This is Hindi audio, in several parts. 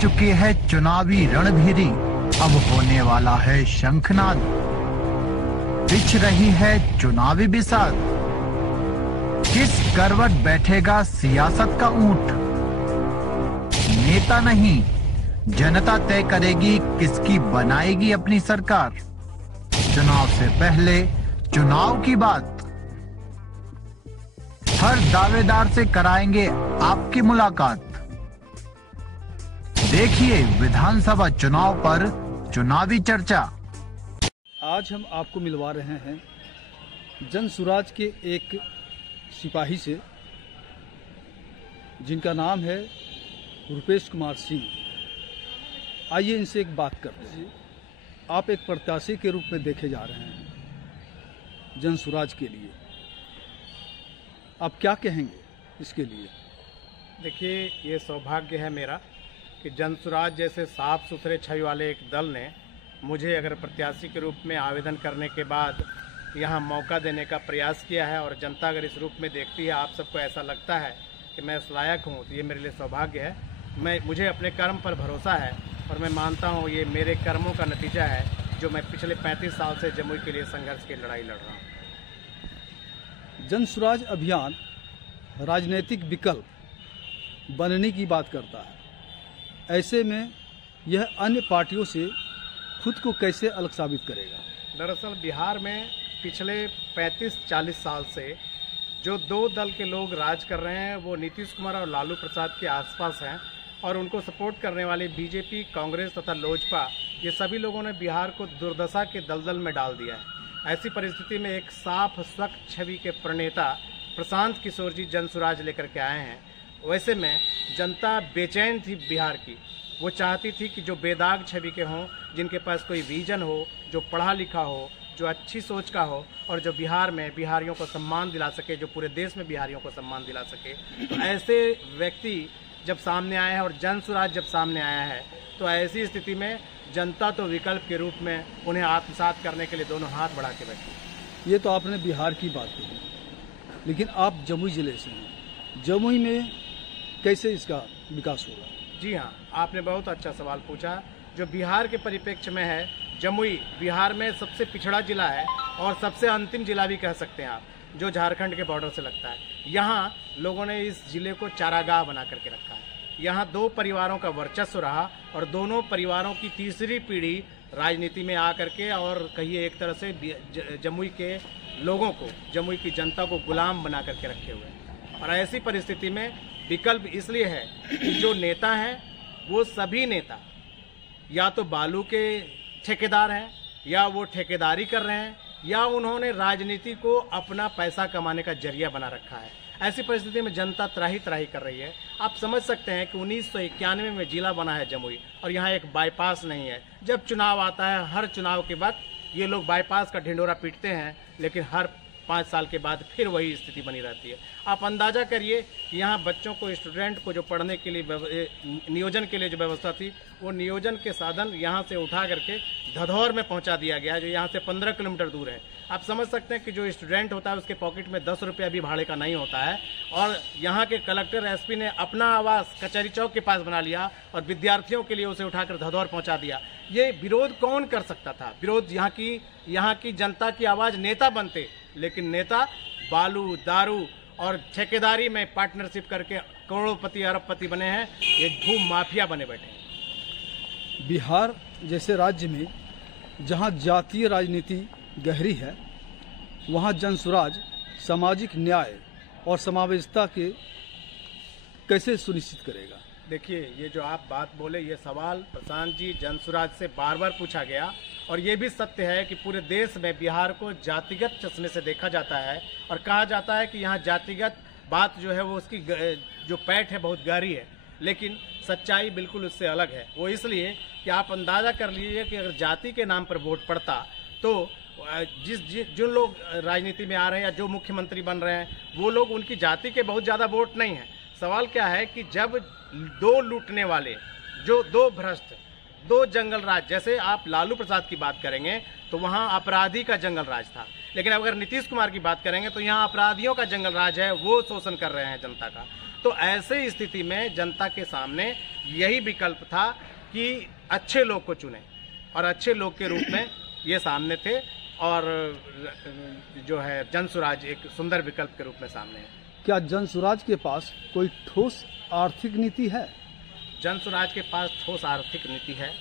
चुके हैं चुनावी रणभेरी, अब होने वाला है शंखनाद। बिछ रही है चुनावी बिसात, किस करवट बैठेगा सियासत का ऊंट। नेता नहीं जनता तय करेगी किसकी बनाएगी अपनी सरकार। चुनाव से पहले चुनाव की बात, हर दावेदार से कराएंगे आपकी मुलाकात। देखिए विधानसभा चुनाव पर चुनावी चर्चा। आज हम आपको मिलवा रहे हैं जनसुराज के एक सिपाही से, जिनका नाम है रुपेश कुमार सिंह। आइए इनसे एक बात करते हैं। आप एक प्रत्याशी के रूप में देखे जा रहे हैं जनसुराज के लिए, आप क्या कहेंगे इसके लिए? देखिए, ये सौभाग्य है मेरा कि जनसुराज जैसे साफ सुथरे छवि वाले एक दल ने मुझे अगर प्रत्याशी के रूप में आवेदन करने के बाद यहाँ मौका देने का प्रयास किया है, और जनता अगर इस रूप में देखती है, आप सबको ऐसा लगता है कि मैं उस लायक हूँ, तो ये मेरे लिए सौभाग्य है। मुझे अपने कर्म पर भरोसा है और मैं मानता हूँ ये मेरे कर्मों का नतीजा है, जो मैं पिछले 35 साल से जमुई के लिए संघर्ष की लड़ाई लड़ रहा हूँ। जनसुराज अभियान राजनीतिक विकल्प बनने की बात करता है। ऐसे में यह अन्य पार्टियों से खुद को कैसे अलग साबित करेगा? दरअसल बिहार में पिछले 35-40 साल से जो दो दल के लोग राज कर रहे हैं, वो नीतीश कुमार और लालू प्रसाद के आसपास हैं, और उनको सपोर्ट करने वाले बीजेपी, कांग्रेस तथा लोजपा, ये सभी लोगों ने बिहार को दुर्दशा के दलदल में डाल दिया है। ऐसी परिस्थिति में एक साफ स्वच्छ छवि के प्रणेता प्रशांत किशोर जी जनसुराज लेकर के आए हैं। वैसे में जनता बेचैन थी बिहार की। वो चाहती थी कि जो बेदाग छवि के हों, जिनके पास कोई विजन हो, जो पढ़ा लिखा हो, जो अच्छी सोच का हो, और जो बिहार में बिहारियों को सम्मान दिला सके, जो पूरे देश में बिहारियों को सम्मान दिला सके। तो ऐसे व्यक्ति जब सामने आए हैं और जनसुराज जब सामने आया है, तो ऐसी स्थिति में जनता तो विकल्प के रूप में उन्हें आत्मसात करने के लिए दोनों हाथ बढ़ा के बैठी। ये तो आपने बिहार की बात कही, लेकिन आप जमुई जिले से हैं। जमुई में कैसे इसका विकास होगा? जी हाँ, आपने बहुत अच्छा सवाल पूछा। जो बिहार के परिप्रेक्ष्य में है, जमुई बिहार में सबसे पिछड़ा जिला है और सबसे अंतिम जिला भी कह सकते हैं आप, जो झारखंड के बॉर्डर से लगता है। यहाँ लोगों ने इस जिले को चारागाह बना करके रखा है। यहाँ दो परिवारों का वर्चस्व रहा और दोनों परिवारों की तीसरी पीढ़ी राजनीति में आकर के, और कहिए एक तरह से जमुई के लोगों को, जमुई की जनता को गुलाम बना करके रखे हुए हैं। और ऐसी परिस्थिति में विकल्प इसलिए है कि जो नेता हैं वो सभी नेता या तो बालू के ठेकेदार हैं, या वो ठेकेदारी कर रहे हैं, या उन्होंने राजनीति को अपना पैसा कमाने का जरिया बना रखा है। ऐसी परिस्थिति में जनता त्राही त्राही कर रही है। आप समझ सकते हैं कि 1991 में जिला बना है जमुई, और यहाँ एक बाईपास नहीं है। जब चुनाव आता है, हर चुनाव के बाद ये लोग बाईपास का ढिंडोरा पीटते हैं, लेकिन हर 5 साल के बाद फिर वही स्थिति बनी रहती है। आप अंदाजा करिए कि यहाँ बच्चों को, स्टूडेंट को जो पढ़ने के लिए नियोजन के लिए जो व्यवस्था थी, वो नियोजन के साधन यहाँ से उठा करके धधौर में पहुँचा दिया गया है, जो यहाँ से 15 किलोमीटर दूर है। आप समझ सकते हैं कि जो स्टूडेंट होता है उसके पॉकेट में 10 रुपया भी भाड़े का नहीं होता है, और यहाँ के कलेक्टर, एसपी ने अपना आवास कचहरी चौक के पास बना लिया और विद्यार्थियों के लिए उसे उठाकर धधौर पहुँचा दिया। ये विरोध कौन कर सकता था? विरोध यहाँ की जनता की आवाज़ नेता बनते, लेकिन नेता बालू, दारू और ठेकेदारी में पार्टनरशिप करके करोड़पति अरबपति बने हैं। ये भू माफिया बने बैठे। बिहार जैसे राज्य में जहां जातीय राजनीति गहरी है, वहां जनसुराज सामाजिक न्याय और समावेशिता के कैसे सुनिश्चित करेगा? देखिए, ये जो आप बात बोले, ये सवाल प्रशांत जी जनसुराज से बार बार पूछा गया, और ये भी सत्य है कि पूरे देश में बिहार को जातिगत चश्मे से देखा जाता है, और कहा जाता है कि यहाँ जातिगत बात जो है वो उसकी जो पैठ है बहुत गहरी है, लेकिन सच्चाई बिल्कुल उससे अलग है। वो इसलिए कि आप अंदाजा कर लीजिए कि अगर जाति के नाम पर वोट पड़ता, तो जिन लोग राजनीति में आ रहे हैं या जो मुख्यमंत्री बन रहे हैं, वो लोग, उनकी जाति के बहुत ज़्यादा वोट नहीं है। सवाल क्या है कि जब दो लूटने वाले, जो दो भ्रष्ट, दो जंगल राज, जैसे आप लालू प्रसाद की बात करेंगे तो वहाँ अपराधी का जंगल राज था, लेकिन अगर नीतीश कुमार की बात करेंगे तो यहाँ अपराधियों का जंगल राज है, वो शोषण कर रहे हैं जनता का। तो ऐसे स्थिति में जनता के सामने यही विकल्प था कि अच्छे लोग को चुने, और अच्छे लोग के रूप में ये सामने थे, और जो है जनसुराज एक सुंदर विकल्प के रूप में सामने है। क्या जनसुराज के पास कोई ठोस आर्थिक नीति है? जनसुराज के पास ठोस आर्थिक नीति है,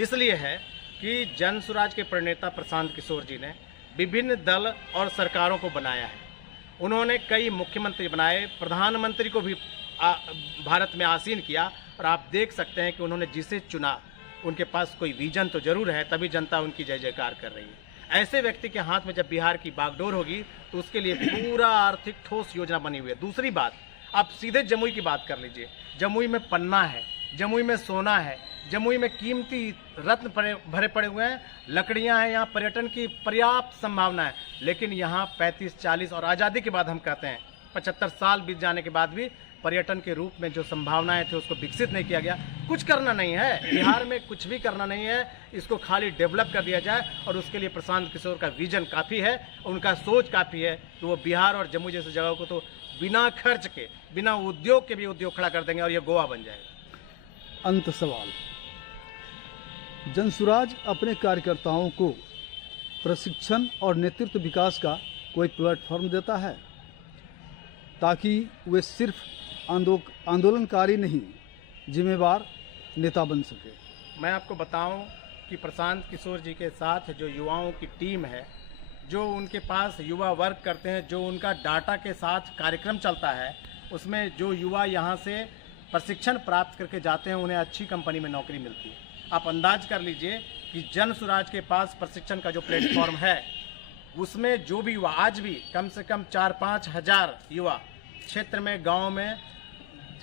इसलिए है कि जनसुराज के प्रणेता प्रशांत किशोर जी ने विभिन्न दल और सरकारों को बनाया है। उन्होंने कई मुख्यमंत्री बनाए, प्रधानमंत्री को भी भारत में आसीन किया, और आप देख सकते हैं कि उन्होंने जिसे चुना उनके पास कोई विजन तो जरूर है, तभी जनता उनकी जय जयकार कर रही है। ऐसे व्यक्ति के हाथ में जब बिहार की बागडोर होगी तो उसके लिए पूरा आर्थिक ठोस योजना बनी हुई है। दूसरी बात, आप सीधे जमुई की बात कर लीजिए। जमुई में पन्ना है, जमुई में सोना है, जमुई में कीमती रत्न भरे पड़े हुए हैं, लकड़ियां हैं, यहाँ पर्यटन की पर्याप्त संभावना है। लेकिन यहाँ 35-40 और आज़ादी के बाद हम कहते हैं 75 साल बीत जाने के बाद भी पर्यटन के रूप में जो संभावनाएं थे उसको विकसित नहीं किया गया। कुछ करना नहीं है बिहार में, कुछ भी करना नहीं है, इसको खाली डेवलप कर दिया जाए, और उसके लिए प्रशांत किशोर का विजन काफ़ी है, उनका सोच काफ़ी है कि वो बिहार और जम्मू जैसी जगहों को तो बिना खर्च के, बिना उद्योग के भी उद्योग खड़ा कर देंगे और ये गोवा बन जाएगा। अंत सवाल, जनसुराज अपने कार्यकर्ताओं को प्रशिक्षण और नेतृत्व विकास का कोई प्लेटफॉर्म देता है ताकि वे सिर्फ आंदोलनकारी नहीं, जिम्मेवार नेता बन सके? मैं आपको बताऊं कि प्रशांत किशोर जी के साथ जो युवाओं की टीम है, जो उनके पास युवा वर्क करते हैं, जो उनका डाटा के साथ कार्यक्रम चलता है, उसमें जो युवा यहाँ से प्रशिक्षण प्राप्त करके जाते हैं उन्हें अच्छी कंपनी में नौकरी मिलती है। आप अंदाज कर लीजिए कि जनसुराज के पास प्रशिक्षण का जो प्लेटफॉर्म है उसमें जो भी युवा, आज भी कम से कम 4-5 हजार युवा क्षेत्र में, गांव में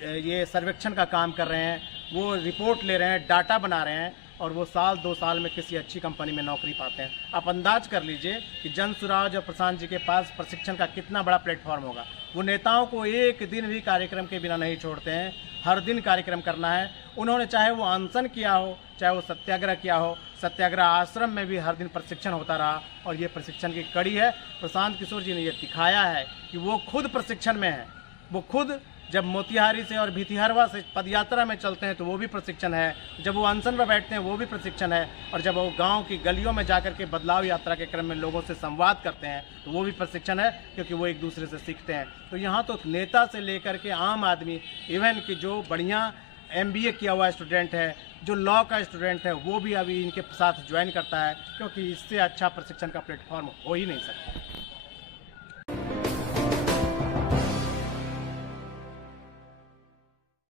ये सर्वेक्षण का काम कर रहे हैं, वो रिपोर्ट ले रहे हैं, डाटा बना रहे हैं, और वो 1-2 साल में किसी अच्छी कंपनी में नौकरी पाते हैं। आप अंदाज कर लीजिए कि जनसुराज और प्रशांत जी के पास प्रशिक्षण का कितना बड़ा प्लेटफॉर्म होगा। वो नेताओं को एक दिन भी कार्यक्रम के बिना नहीं छोड़ते हैं, हर दिन कार्यक्रम करना है। उन्होंने चाहे वो अनशन किया हो, चाहे वो सत्याग्रह किया हो, सत्याग्रह आश्रम में भी हर दिन प्रशिक्षण होता रहा, और ये प्रशिक्षण की कड़ी है। प्रशांत किशोर जी ने ये दिखाया है कि वो खुद प्रशिक्षण में है। वो खुद जब मोतिहारी से और भितिहरवा से पदयात्रा में चलते हैं तो वो भी प्रशिक्षण है, जब वो अनशन पर बैठते हैं वो भी प्रशिक्षण है, और जब वो गांव की गलियों में जाकर के बदलाव यात्रा के क्रम में लोगों से संवाद करते हैं तो वो भी प्रशिक्षण है, क्योंकि वो एक दूसरे से सीखते हैं। तो यहाँ तो नेता से लेकर के आम आदमी, इवन कि जो बढ़िया MBA किया हुआ स्टूडेंट है, जो लॉ का स्टूडेंट है, वो भी अभी इनके साथ ज्वाइन करता है, क्योंकि इससे अच्छा प्रशिक्षण का प्लेटफॉर्म हो ही नहीं सकता।